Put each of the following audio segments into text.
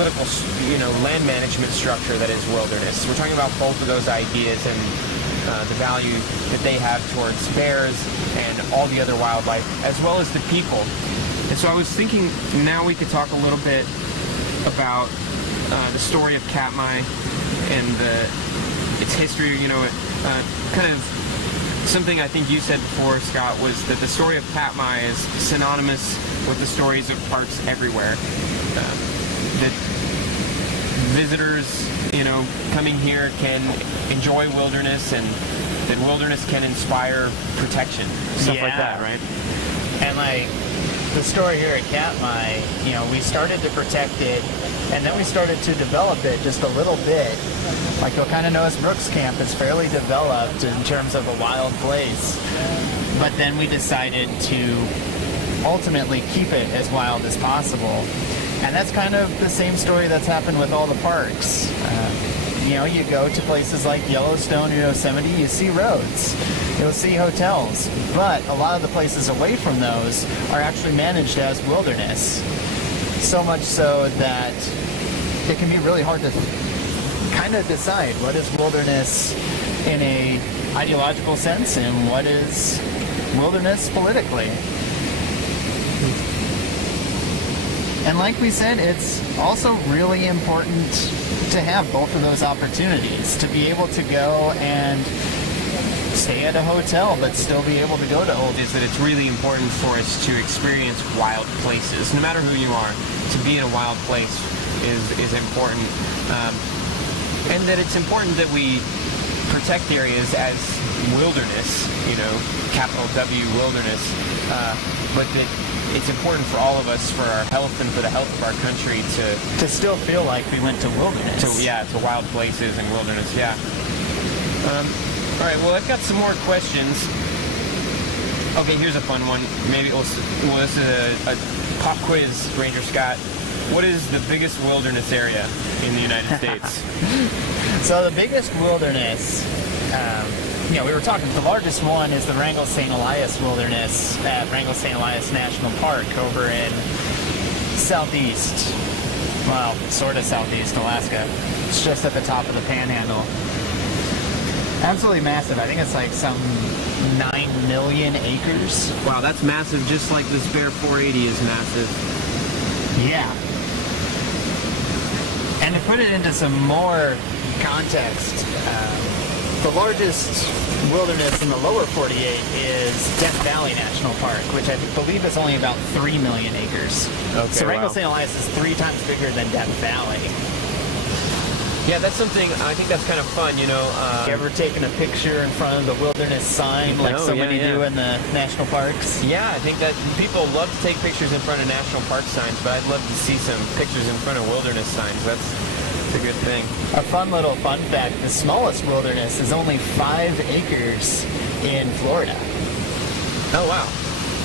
political, land management structure that is wilderness. We're talking about both of those ideas and the value that they have towards bears and all the other wildlife, as well as the people. And so I was thinking now we could talk a little bit about the story of Katmai and its history. Kind of something I think you said before, Scott, was that the story of Katmai is synonymous with the stories of parks everywhere. That visitors, coming here can enjoy wilderness, and that wilderness can inspire protection, stuff like that, right? And like the story here at Katmai, we started to protect it, and then we started to develop it just a little bit. Like you'll kind of notice Brooks Camp is fairly developed in terms of a wild place, but then we decided to ultimately keep it as wild as possible. And that's kind of the same story that's happened with all the parks. You go to places like Yellowstone or Yosemite, you see roads, you'll see hotels, but a lot of the places away from those are actually managed as wilderness. So much so that it can be really hard to kind of decide what is wilderness in a ideological sense and what is wilderness politically. And like we said, it's also really important to have both of those opportunities, to be able to go and stay at a hotel but still be able to go to is that it's really important for us to experience wild places. No matter who you are, to be in a wild place is important. And that it's important that we protect areas as wilderness, capital W wilderness, but that it's important for all of us, for our health and for the health of our country, to still feel like we went to wilderness. To wild places and wilderness, yeah. All right, well, I've got some more questions. Okay, here's a fun one. Maybe this is a pop quiz, Ranger Scott. What is the biggest wilderness area in the United States? So the biggest wilderness, we were talking, the largest one is the Wrangell-St. Elias Wilderness at Wrangell-St. Elias National Park over in southeast, well, sort of southeast Alaska. It's just at the top of the Panhandle. Absolutely massive. I think it's like some 9 million acres. Wow, that's massive, just like this Bear 480 is massive. Yeah. And to put it into some more context, the largest wilderness in the lower 48 is Death Valley National Park, which I believe is only about 3 million acres. Okay, so Wrangell-St. Elias is 3 times bigger than Death Valley. Yeah, that's something, I think that's kind of fun, You ever taken a picture in front of the wilderness sign like many do in the national parks? Yeah, I think that people love to take pictures in front of national park signs, but I'd love to see some pictures in front of wilderness signs. That's a good thing. A fun little fun fact, the smallest wilderness is only 5 acres in Florida. Oh, wow.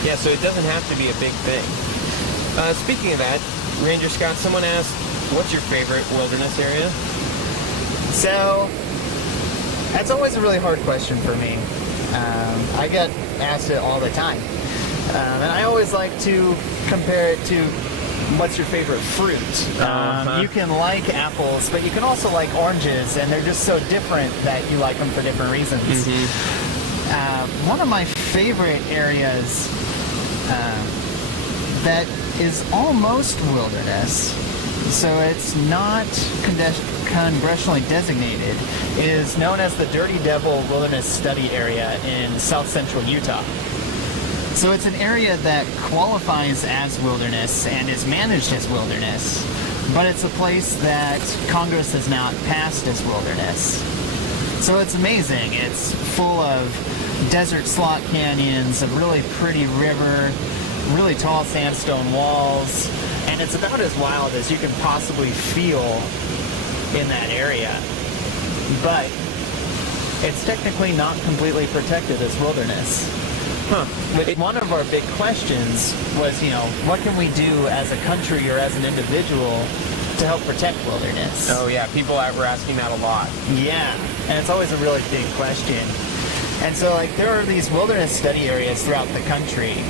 Yeah, so it doesn't have to be a big thing. Speaking of that, Ranger Scott, someone asked, what's your favorite wilderness area? So, that's always a really hard question for me. I get asked it all the time. And I always like to compare it to what's your favorite fruit. You can like apples, but you can also like oranges, and they're just so different that you like them for different reasons. Mm-hmm. One of my favorite areas that is almost wilderness, so it's not congressionally designated, is known as the Dirty Devil Wilderness Study Area in south central Utah. So it's an area that qualifies as wilderness and is managed as wilderness, but it's a place that Congress has not passed as wilderness. So it's amazing. It's full of desert slot canyons, a really pretty river, really tall sandstone walls, and it's about as wild as you can possibly feel in that area. But it's technically not completely protected as wilderness. One of our big questions was, what can we do as a country or as an individual to help protect wilderness? Oh yeah, people were asking that a lot. Yeah, and it's always a really big question. And so there are these wilderness study areas throughout the country,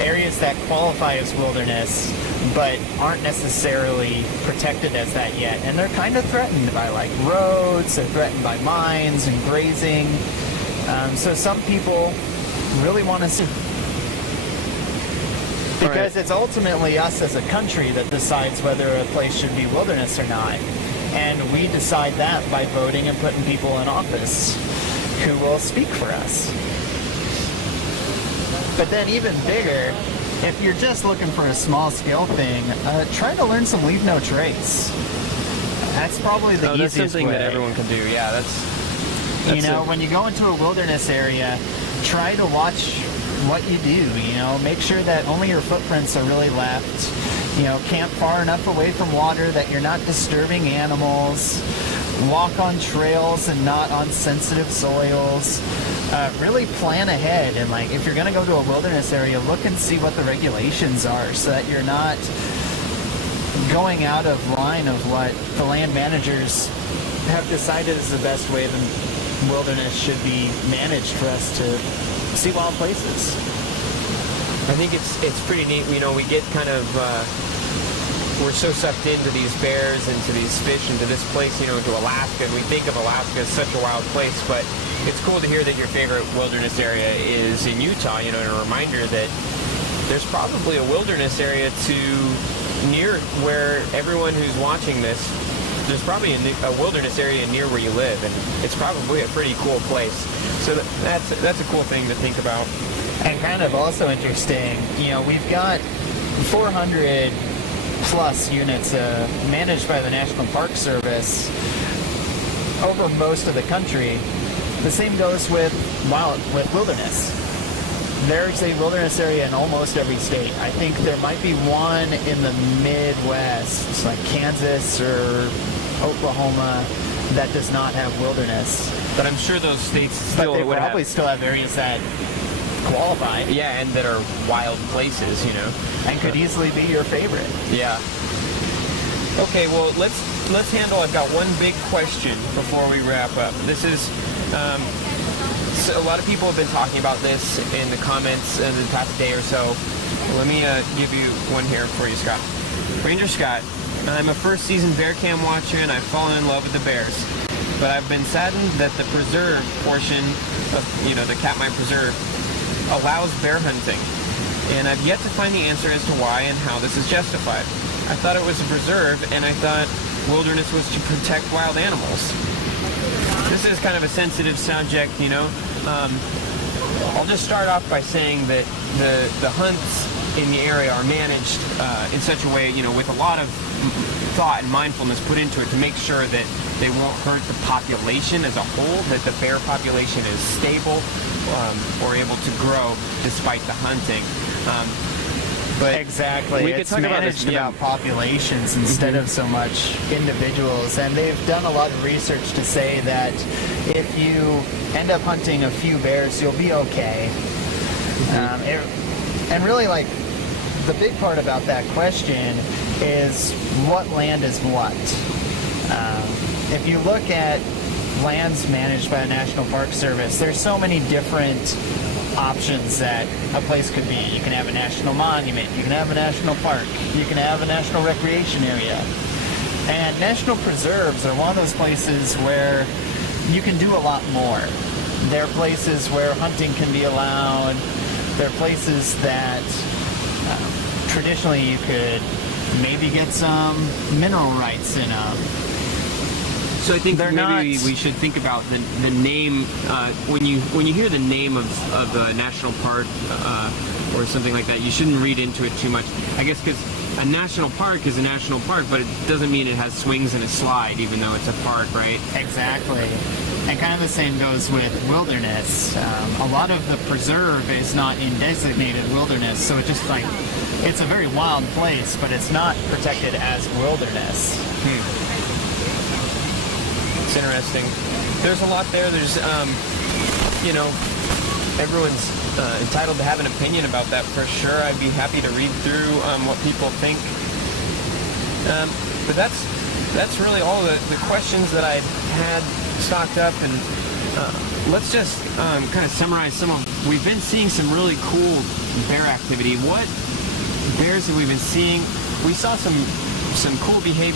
areas that qualify as wilderness, but aren't necessarily protected as that yet. And they're kind of threatened by like roads, they're threatened by mines and grazing. So some people really want to see. Because it's ultimately us as a country that decides whether a place should be wilderness or not. And we decide that by voting and putting people in office who will speak for us. But then even bigger, if you're just looking for a small scale thing, try to learn some leave no trace. That's probably the easiest way. That's something that everyone can do. Yeah, that's you know, when you go into a wilderness area, try to watch what you do. You know, make sure that only your footprints are really left. You know, camp far enough away from water that you're not disturbing animals. Walk on trails and not on sensitive soils. Really plan ahead, and like if you're going to go to a wilderness area, look and see what the regulations are so that you're not going out of line of what the land managers have decided is the best way the wilderness should be managed for us to see wild places. I think it's pretty neat. You know, we get kind of we're so sucked into these bears, into these fish, into this place, you know, into Alaska, and we think of Alaska as such a wild place, but it's cool to hear that your favorite wilderness area is in Utah, you know, and a reminder that there's probably a wilderness area near where everyone who's watching this, there's probably a wilderness area near where you live, and it's probably a pretty cool place. So that's a cool thing to think about. And kind of also interesting, you know, we've got 400 plus units managed by the National Park Service over most of the country. The same goes with wilderness. There's a wilderness area in almost every state. I think there might be one in the Midwest, like Kansas or Oklahoma, that does not have wilderness. But I'm sure those states still would probably still have areas that qualify. Yeah, and that are wild places, you know. And could easily be your favorite. Yeah. Okay, well, let's handle, I've got one big question before we wrap up. This is, so a lot of people have been talking about this in the comments in the past day or so. Let me give you one here for you, Scott. Ranger Scott, I'm a first season bear cam watcher and I've fallen in love with the bears. But I've been saddened that the preserve portion of, you know, the Katmai Preserve allows bear hunting. And I've yet to find the answer as to why and how this is justified. I thought it was a preserve, and I thought wilderness was to protect wild animals. This is kind of a sensitive subject, you know. I'll just start off by saying that the hunts in the area are managed in such a way, you know, with a lot of thought and mindfulness put into it to make sure that they won't hurt the population as a whole, that the bear population is stable or able to grow despite the hunting. But exactly, we could it's talk managed about populations instead of so much individuals, and they've done a lot of research to say that if you end up hunting a few bears, you'll be okay. And really, like, the big part about that question is what land is what. If you look at lands managed by the National Park Service, there's so many different options that a place could be. You can have a national monument, you can have a national park, you can have a national recreation area. And national preserves are one of those places where you can do a lot more. They're places where hunting can be allowed. They're places that traditionally you could maybe get some mineral rights in them. So I think maybe we should think about the name when you hear the name of a national park or something like that. You shouldn't read into it too much. I guess because a national park is a national park, but it doesn't mean it has swings and a slide, even though it's a park, right? Exactly. And kind of the same goes with wilderness. A lot of the preserve is not in designated wilderness, so it's just like it's a very wild place, but it's not protected as wilderness. It's interesting. There's a lot there. There's, you know, everyone's entitled to have an opinion about that for sure. I'd be happy to read through what people think. But that's really all the questions that I had stocked up. And let's just kind of summarize some of. We've been seeing some really cool bear activity. What bears have we been seeing? we saw some cool behavior.